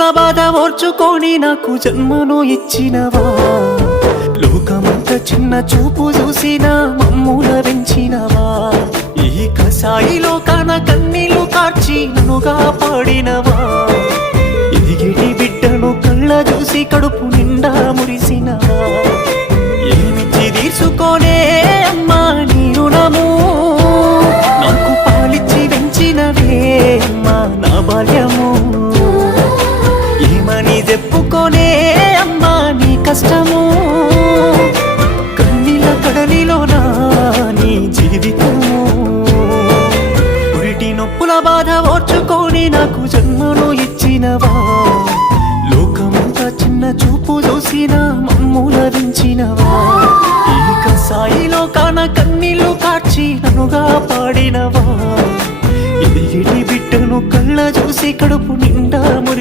నొప్పుల బాధ ఓర్చుకొని నాకు జన్మను ఇచ్చినవా లోకమంత చిన్న చూపు చూసిన మమ్ముల పెంచినవా ఈ కసాయిలో కాన కన్నీళ్లు కార్చి నన్నుగా పాడినవా ఎదిగిడి బిడ్డను కళ్ళ చూసి కడుపు నిండా మురిసినవా ఏమిచ్చి తీసుకోనే అమ్మా నీ రుణము నాకు పాలిచ్చి పెంచినవే అమ్మా నా బాల్యము ఏమని చెప్పుకోనే అమ్మా నీ కష్టము కన్నీళ్ళ కడలిలోనా నీ జీవితము పురిటి నొప్పుల బాధ ఓర్చుకొని నాకు జన్మను ఇచ్చినవా లోకమంతా చిన్న చూపు చూసిన మమ్ముల దించినవా ఈ కసాయిలో కాన కన్నీళ్లు కార్చి నన్నుగా పాడినవా ఇది బిడ్డను కళ్ళ చూసి కడుపు నిండా మురిసి